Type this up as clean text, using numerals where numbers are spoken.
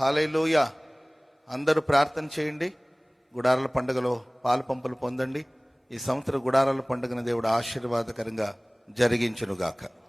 హల్లెలూయా. అందరూ ప్రార్థన చేయండి. గుడారాల పండుగలో పాలు పంపులు పొందండి. ఈ సంవత్సర గుడారాల పండుగను దేవుడు ఆశీర్వాదకరంగా జరిగించునుగాక.